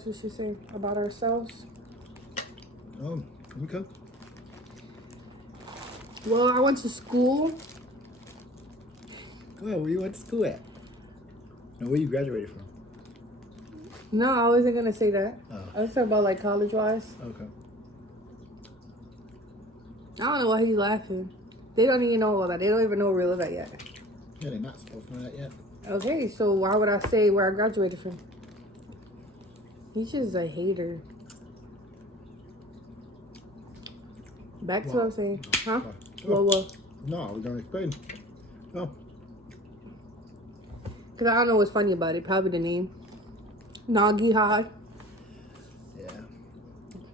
else we should say about ourselves? Okay. Well, I went to school. Go ahead, where you went to school at? No, where you graduated from? No, I wasn't gonna say that. Oh. I was talking about like college-wise. Okay. I don't know why he's laughing. They don't even know all that. They don't even know where we live at yet. Yeah, they're not supposed to know that yet. Okay, so why would I say where I graduated from? He's just a hater. Back to what I'm saying. Huh? Well. No, I was going to explain. Oh. Because I don't know what's funny about it. Probably the name. Nagi High. Yeah.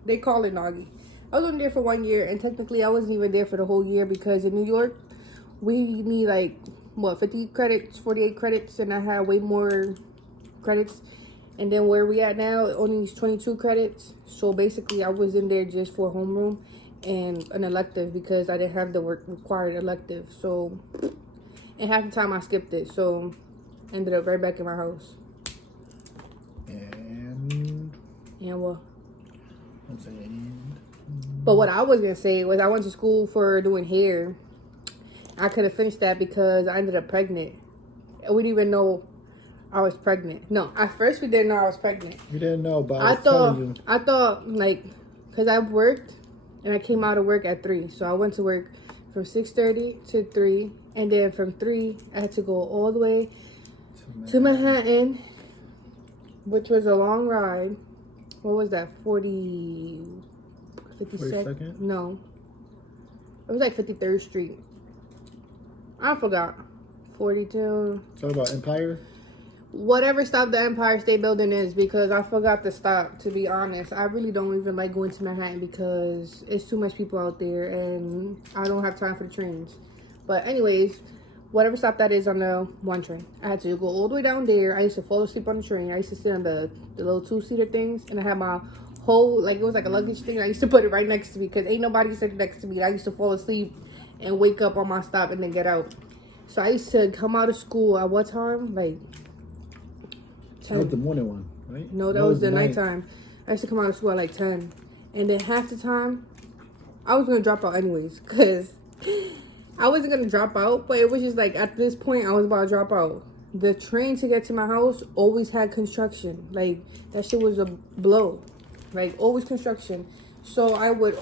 They call it Nagi. I was only there for 1 year, and technically I wasn't even there for the whole year because in New York, we need like, 50 credits, 48 credits, and I had way more credits. And then where we at now, it only needs 22 credits. So basically, I was in there just for homeroom and an elective because I didn't have the required elective. So, and half the time I skipped it. So, ended up right back in my house. And what? I'm saying. But what I was gonna say was I went to school for doing hair. I could have finished that because I ended up pregnant. We didn't even know I was pregnant. No, at first we didn't know I was pregnant. You didn't know about I thought like, cause I worked and I came out of work at 3. So I went to work from 6:30 to 3. And then from 3, I had to go all the way to Manhattan, which was a long ride. What was that? 52nd? No. It was like 53rd Street. I forgot. 42. Talk about Empire? Whatever stop the Empire State Building is, because I forgot the stop, to be honest. I really don't even like going to Manhattan because it's too much people out there and I don't have time for the trains. But anyways, whatever stop that is on the 1 train. I had to go all the way down there. I used to fall asleep on the train. I used to sit on the little 2-seater things, and I had my whole, like, it was like a luggage thing. I used to put it right next to me because ain't nobody sitting next to me. I used to fall asleep and wake up on my stop and then get out. So I used to come out of school at what time? Like 10. That was the morning one, right? No, that was the nighttime. I used to come out of school at like 10. And then half the time, I was going to drop out anyways. Because I wasn't going to drop out. But it was just like at this point, I was about to drop out. The train to get to my house always had construction. Like that shit was a blow. Like always construction. So I would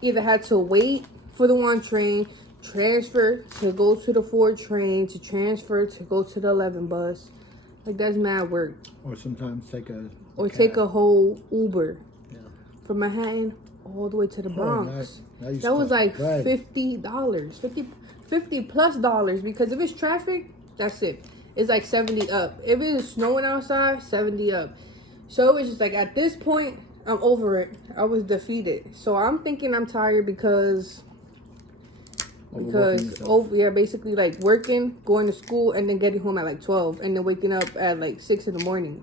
either had to wait for the 1 train, transfer to go to the 4 train, to transfer to go to the 11 bus. Like that's mad work. Or sometimes take a whole Uber. Yeah. From Manhattan all the way to the Bronx. That was like $50. $50 plus dollars, because if it's traffic, that's it. It's like 70 up. If it's snowing outside, 70 up. So it was just like at this point, I'm over it. I was defeated. So I'm thinking I'm tired because basically like working, going to school, and then getting home at like 12, and then waking up at like 6 in the morning.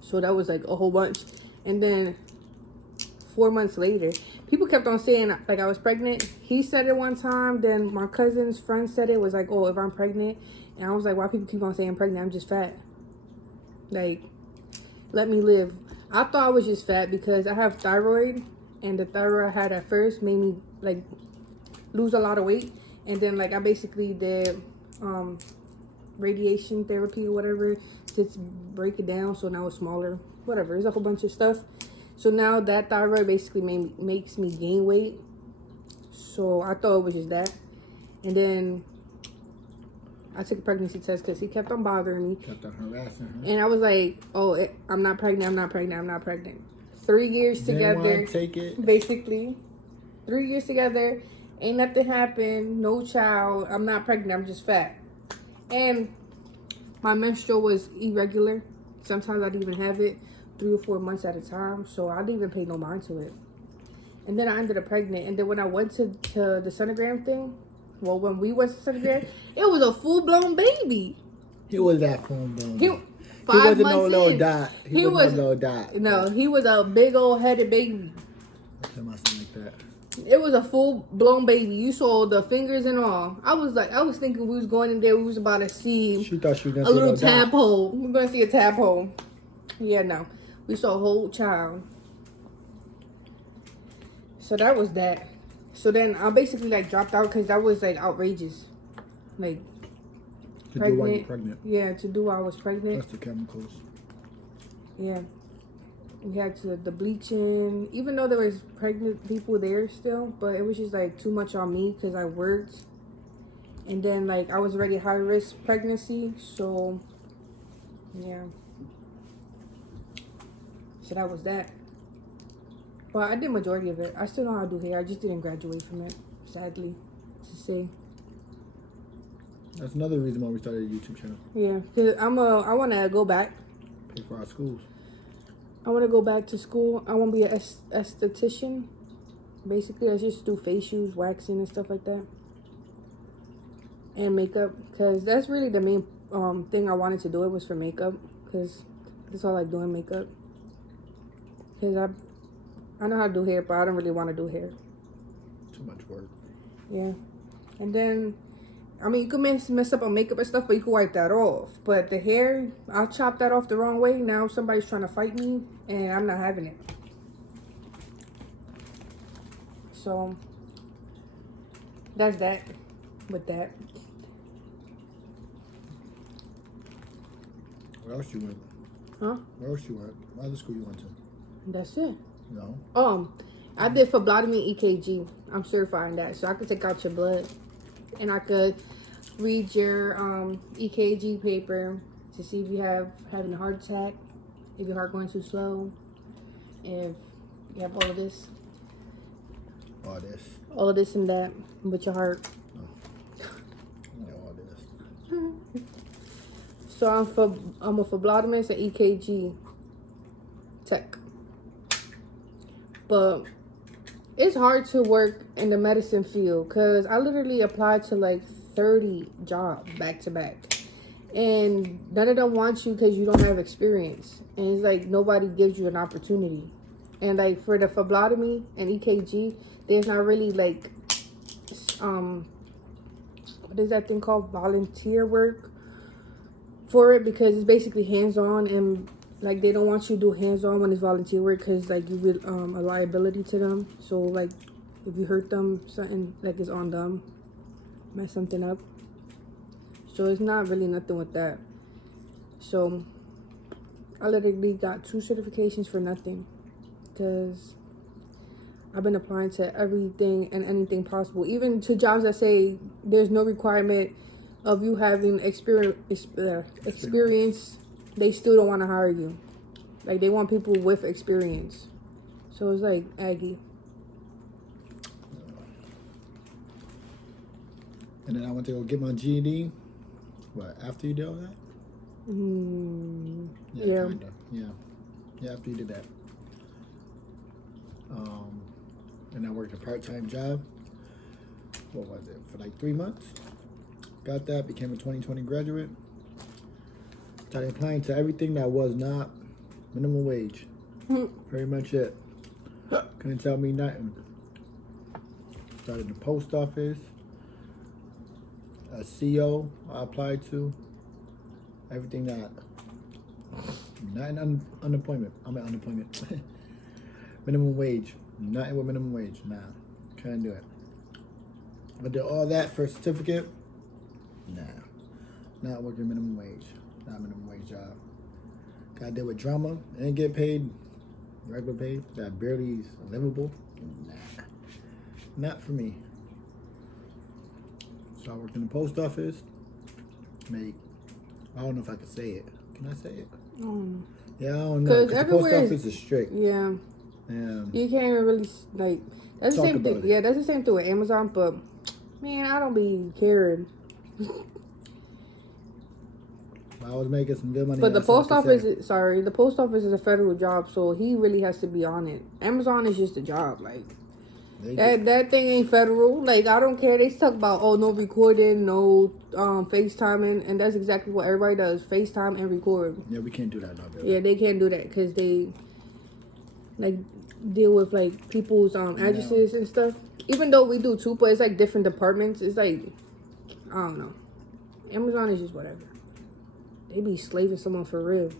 So that was like a whole bunch. And then 4 months later, people kept on saying like I was pregnant. He said it one time, then my cousin's friend said it, was like, oh, if I'm pregnant. And I was like, why people keep on saying I'm pregnant? I'm just fat. Like, let me live. I thought I was just fat because I have thyroid, and the thyroid I had at first made me like lose a lot of weight. And then like I basically did radiation therapy or whatever to break it down, so now it's smaller. Whatever, there's a whole bunch of stuff. So now that thyroid basically makes me gain weight. So I thought it was just that. And then I took a pregnancy test because he kept on bothering me. Kept on harassing her. And I was like, oh, I'm not pregnant, I'm not pregnant, I'm not pregnant. 3 years together. Take it. Basically. 3 years together. Ain't nothing happened. No child. I'm not pregnant, I'm just fat. And my menstrual was irregular. Sometimes I didn't even have it 3 or 4 months at a time. So I didn't even pay no mind to it. And then I ended up pregnant. And then when I went to the sonogram thing, well, when we went to sonogram, it was a full-blown baby. He was that full-blown. He wasn't no little dot. He was no little dot. No, he was a big old headed baby. Something like that. It was a full-blown baby. You saw the fingers and all. I was thinking we was going in there, we was about to see She thought she was a little tadpole. We were going to see a tadpole. Yeah, no. We saw a whole child. So that was that. So then I basically like dropped out because that was like outrageous. Like To do while you're pregnant. Yeah, to do while I was pregnant. That's the chemicals. Yeah. We had to the bleaching, even though there was pregnant people there still, but it was just like too much on me because I worked. And then like I was already high risk pregnancy, so yeah. So that was that. Well, I did majority of it. I still know how to do hair. I just didn't graduate from it, sadly to say. That's another reason why we started a YouTube channel. Yeah, cause I want to go back. Pay for our schools. I want to go back to school. I want to be an esthetician. Basically, I just do facials, waxing, and stuff like that, and makeup. Cause that's really the main thing I wanted to do. It was for makeup. Cause that's all I like doing makeup. Cause I know how to do hair, but I don't really want to do hair. Too much work. Yeah, and then. I mean, you can mess up on makeup and stuff, but you can wipe that off. But the hair, I'll chop that off the wrong way. Now somebody's trying to fight me, and I'm not having it. So, that's that with that. Where else you went? Huh? Where else you went? What other school you went to? That's it. No. I did phlebotomy EKG. I'm certified in that. So I could take out your blood. And I could read your EKG paper to see if you having a heart attack, if your heart going too slow, if you have all of this. All this. All of this and that with your heart. Oh. Yeah, all this. So I'm a phlebotomist and EKG tech. But it's hard to work in the medicine field because I literally applied to like 30 jobs back to back. And none of them want you because you don't have experience. And it's like nobody gives you an opportunity. And like for the phlebotomy and EKG, there's not really like, what is that thing called? Volunteer work for it because it's basically hands-on and like they don't want you to do hands-on when it's volunteer work because like you will a liability to them. So like if you hurt them, something like it's on them, mess something up. So it's not really nothing with that. So I literally got 2 certifications for nothing because I've been applying to everything and anything possible, even to jobs that say there's no requirement of you having experience. They still don't want to hire you. Like, they want people with experience. So it's like, Aggie. And then I went to go get my GED. What, after you did all that? Yeah. Kinda. Yeah, after you did that. And I worked a part-time job. What was it? For like 3 months. Got that, became a 2020 graduate. Started applying to everything that was not minimum wage. Very much it. Couldn't tell me nothing. Started the post office. A CO I applied to. Everything that. Not in unemployment. I'm at unemployment. Minimum wage. Nothing with minimum wage. Nah. Couldn't do it. I did all that for a certificate. Nah. Not working minimum wage. Not minimum wage job. Got to deal with drama and get paid regular pay that barely is livable. Nah. Not for me. So I worked in the post office. I don't know if I can say it. Can I say it? Yeah, I don't know. Because the post office is strict. Yeah. Yeah. You can't even really, like, that's the same thing. Yeah, that's the same thing with Amazon, but, man, I don't be caring. I was making some good money. But the post office is a federal job, so he really has to be on it. Amazon is just a job, like that thing ain't federal. Like, I don't care. They talk about no recording, no FaceTiming, and that's exactly what everybody does: FaceTime and record. Yeah, we can't do that now. Yeah, they can't do that because they like deal with like people's addresses and stuff. Even though we do too, but it's like different departments. It's like, I don't Amazon is just whatever. They be slaving someone for real.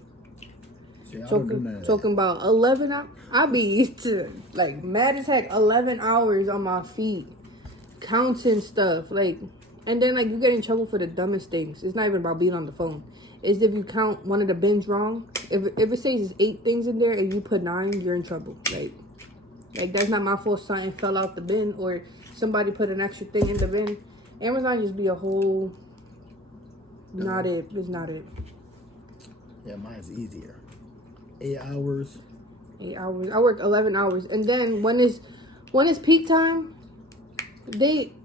Yeah, I don't do none of that. Talking about 11 hours. I be like mad as heck. 11 hours on my feet, counting stuff. Like, and then like you get in trouble for the dumbest things. It's not even about being on the phone. It's if you count one of the bins wrong. If it says it's 8 things in there and you put 9, you're in trouble. Like that's not my fault. Something fell out the bin or somebody put an extra thing in the bin. Amazon just be a whole. Not it. It's not it. Yeah, mine's easier. 8 hours. 8 hours. I work 11 hours, and then when it's peak time,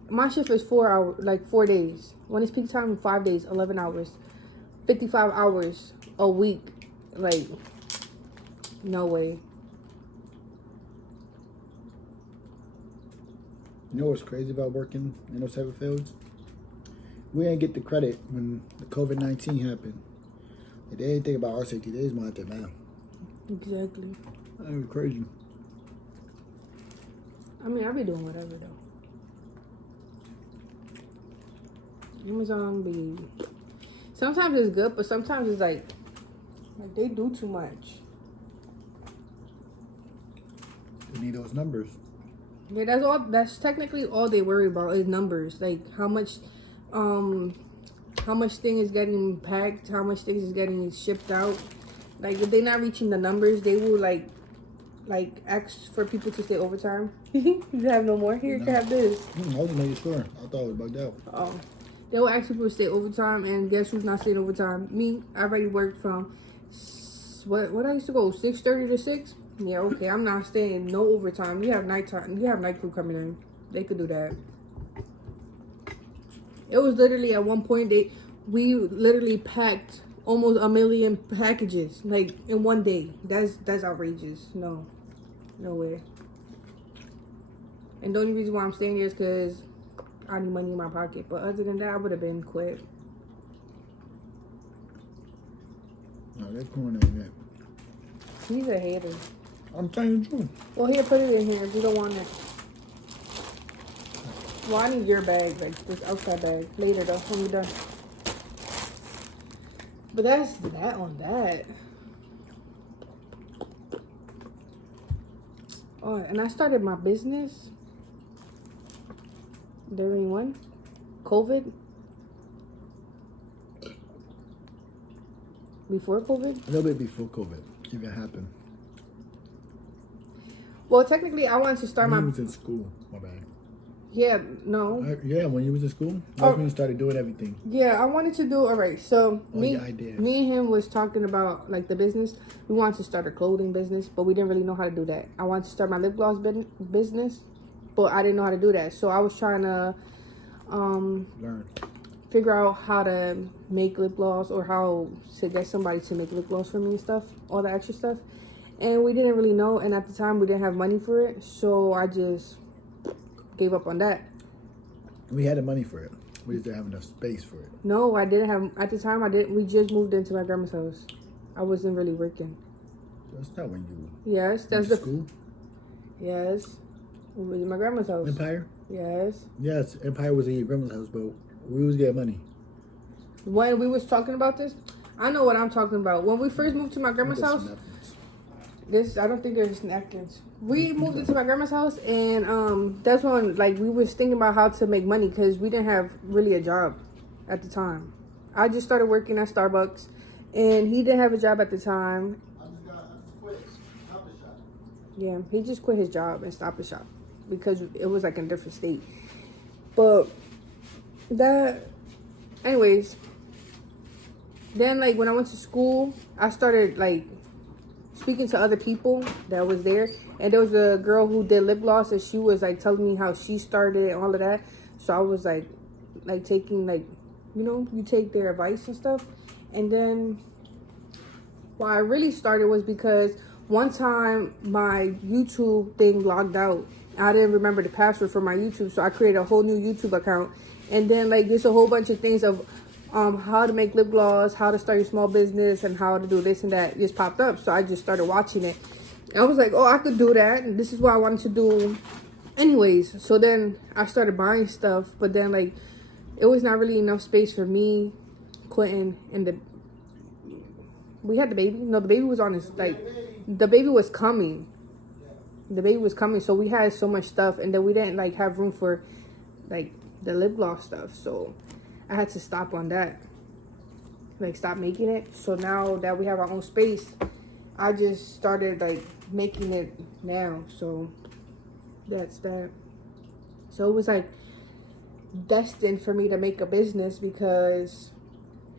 my shift is 4 hours, like 4 days. When it's peak time, 5 days, 11 hours, 55 hours a week. Like, no way. You know what's crazy about working in those type of fields? We didn't get the credit when the COVID-19 happened. They didn't think about our safety. They just wanted their man. Exactly. That was crazy. I mean, I be doing whatever though. Amazon be. Sometimes it's good, but sometimes it's like they do too much. They need those numbers. Yeah, that's all. That's technically all they worry about is numbers. Like how much thing is getting packed, how much things is getting shipped out. Like if they're not reaching the numbers, they will like ask for people to stay overtime. You have no more here. You can have this. I wasn't making sure. I thought it was bugged out. Oh, they will ask people to stay overtime, and guess who's not staying overtime? Me. I already worked from what I used to go 6:30 to 6. Yeah, okay. I'm not staying no overtime. You have nighttime. You have night crew coming in. They could do that. It was literally at one point we literally packed almost 1 million packages like in one day. That's outrageous. No way. And the only reason why I'm staying here is because I need money in my pocket. But other than that, I would have been quit. No, that corn ain't it. He's a hater. I'm telling you the truth. Well, here, put it in here if you don't want it. Well, I need your bag, like this outside bag. Later, though, when we're done. But that's that on that. Oh, and I started my business during COVID? Before COVID? A little bit before COVID even happened. Well, technically, I wanted to start when you was in school, my bad. Yeah, no. Yeah, when you was in school, that's when you started doing everything. Yeah, I wanted to do, all right, so me ideas. and him was talking about, like, the business. We wanted to start a clothing business, but we didn't really know how to do that. I wanted to start my lip gloss business, but I didn't know how to do that. So I was trying to learn. Figure out how to make lip gloss or how to get somebody to make lip gloss for me and stuff, all the extra stuff. And we didn't really know, and at the time, we didn't have money for it, so I just gave up on that. We had the money for it. We just didn't have enough space for it. No, I didn't have, at the time, we just moved into my grandma's house. I wasn't really working. That's not when you Yes, that's went to school? Yes. It was in my grandma's house. Empire? Yes. Yes, Empire was in your grandma's house, but we was getting money. When we was talking about this, I know what I'm talking about. When we first moved to my grandma's house, I don't think there's napkins. We moved into my grandma's house, and that's when like we was thinking about how to make money because we didn't have really a job at the time. I just started working at Starbucks, and he didn't have a job at the time. I just quit Stop the Shop. Yeah, he just quit his job and stopped the shop because it was like in a different state. But anyways, then like when I went to school, I started like speaking to other people that was there, and there was a girl who did lip gloss, and she was like telling me how she started and all of that. So I was like taking like, you know, you take their advice and stuff. And then why I really started was because one time my YouTube thing logged out. I didn't remember the password for my YouTube, so I created a whole new YouTube account. And then like there's a whole bunch of things of how to make lip gloss, how to start your small business, and how to do this and that just popped up. So I just started watching it. And I was like, oh, I could do that. And this is what I wanted to do anyways. So then I started buying stuff. But then, like, it was not really enough space for me, Quentin, and We had the baby. No, the baby was on his, like, the baby was coming. The baby was coming, so we had so much stuff, and then we didn't, like, have room for, like, the lip gloss stuff, so I had to stop on that. Like, stop making it. So now that we have our own space, I just started, like, making it now, so that's that. So it was, like, destined for me to make a business because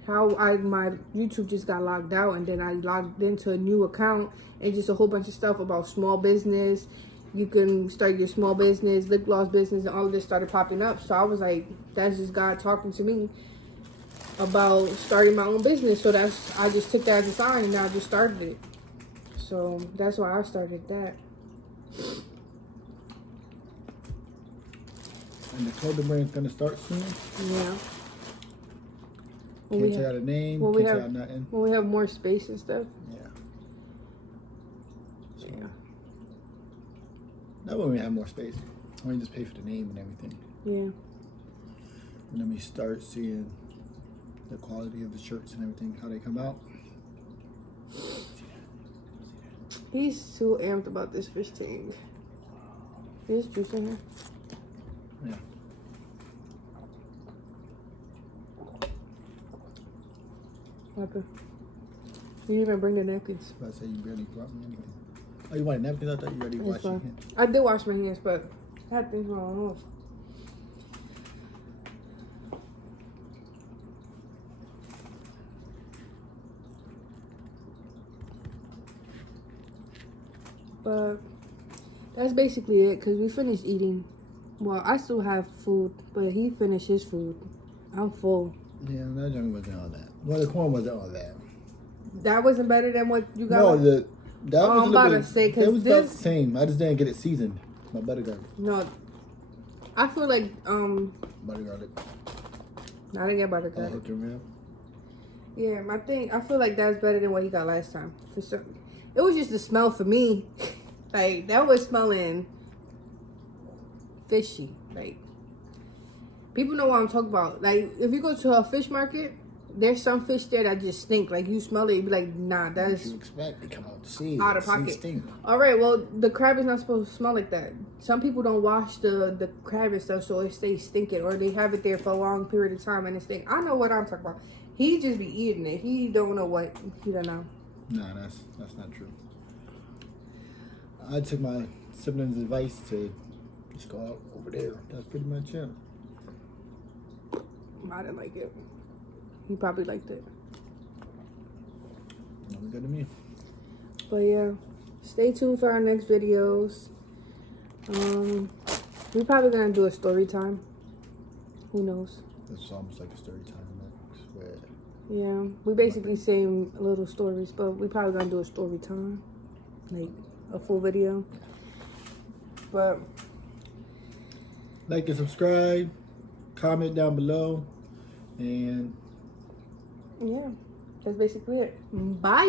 my YouTube just got logged out, and then I logged into a new account and just a whole bunch of stuff about small business. You can start your small business, lip gloss business, and all of this started popping up. So I was like, that's just God talking to me about starting my own business. So I just took that as a sign, and I just started it. So that's why I started that. And the clothing brand's gonna start soon. Yeah. Can't tell out a name. When Can't tell out nothing. When we have more space and stuff. Yeah. So, yeah. Not when we have more space. When we just pay for the name and everything. Yeah. And then we start seeing the quality of the shirts and everything, how they come out. He's too amped about this fish tank. There's juice in there. Yeah. What happened? You didn't even bring the napkins. I say you barely brought me anything. Oh, you wanted napkins? I thought you already washed your hands. I did wash my hands, but I had things wrong off. But that's basically it, because we finished eating. Well, I still have food, but he finished his food. I'm full. Yeah, that junk wasn't all that. Well, the corn wasn't all that. That wasn't better than what you got? No, that was I'm about to say, because it was about the same. I just didn't get it seasoned. My butter garlic. No. I feel like, butter garlic. I didn't get butter garlic. Oh, yeah, I feel like that's better than what he got last time. For sure. It was just the smell for me. Like, that was smelling fishy. Like, people know what I'm talking about. Like, if you go to a fish market, there's some fish there that just stink. Like, you smell it, you be like, nah, that's... What you expect? They come out the sea. Out of pocket. All right, well, the crab is not supposed to smell like that. Some people don't wash the crab and stuff, so it stays stinking. Or they have it there for a long period of time and it stinks. I know what I'm talking about. He just be eating it. He don't know what. He don't know. Nah, that's not true. I took my siblings' advice to just go out over there. That's pretty much it. I didn't like it. He probably liked it. That was good to me. But yeah, stay tuned for our next videos. We're probably gonna do a story time. Who knows? It's almost like a story time. Yeah, we basically same little stories, but we probably gonna do a story time, like a full video. But like and subscribe, comment down below, and yeah, that's basically it. Bye.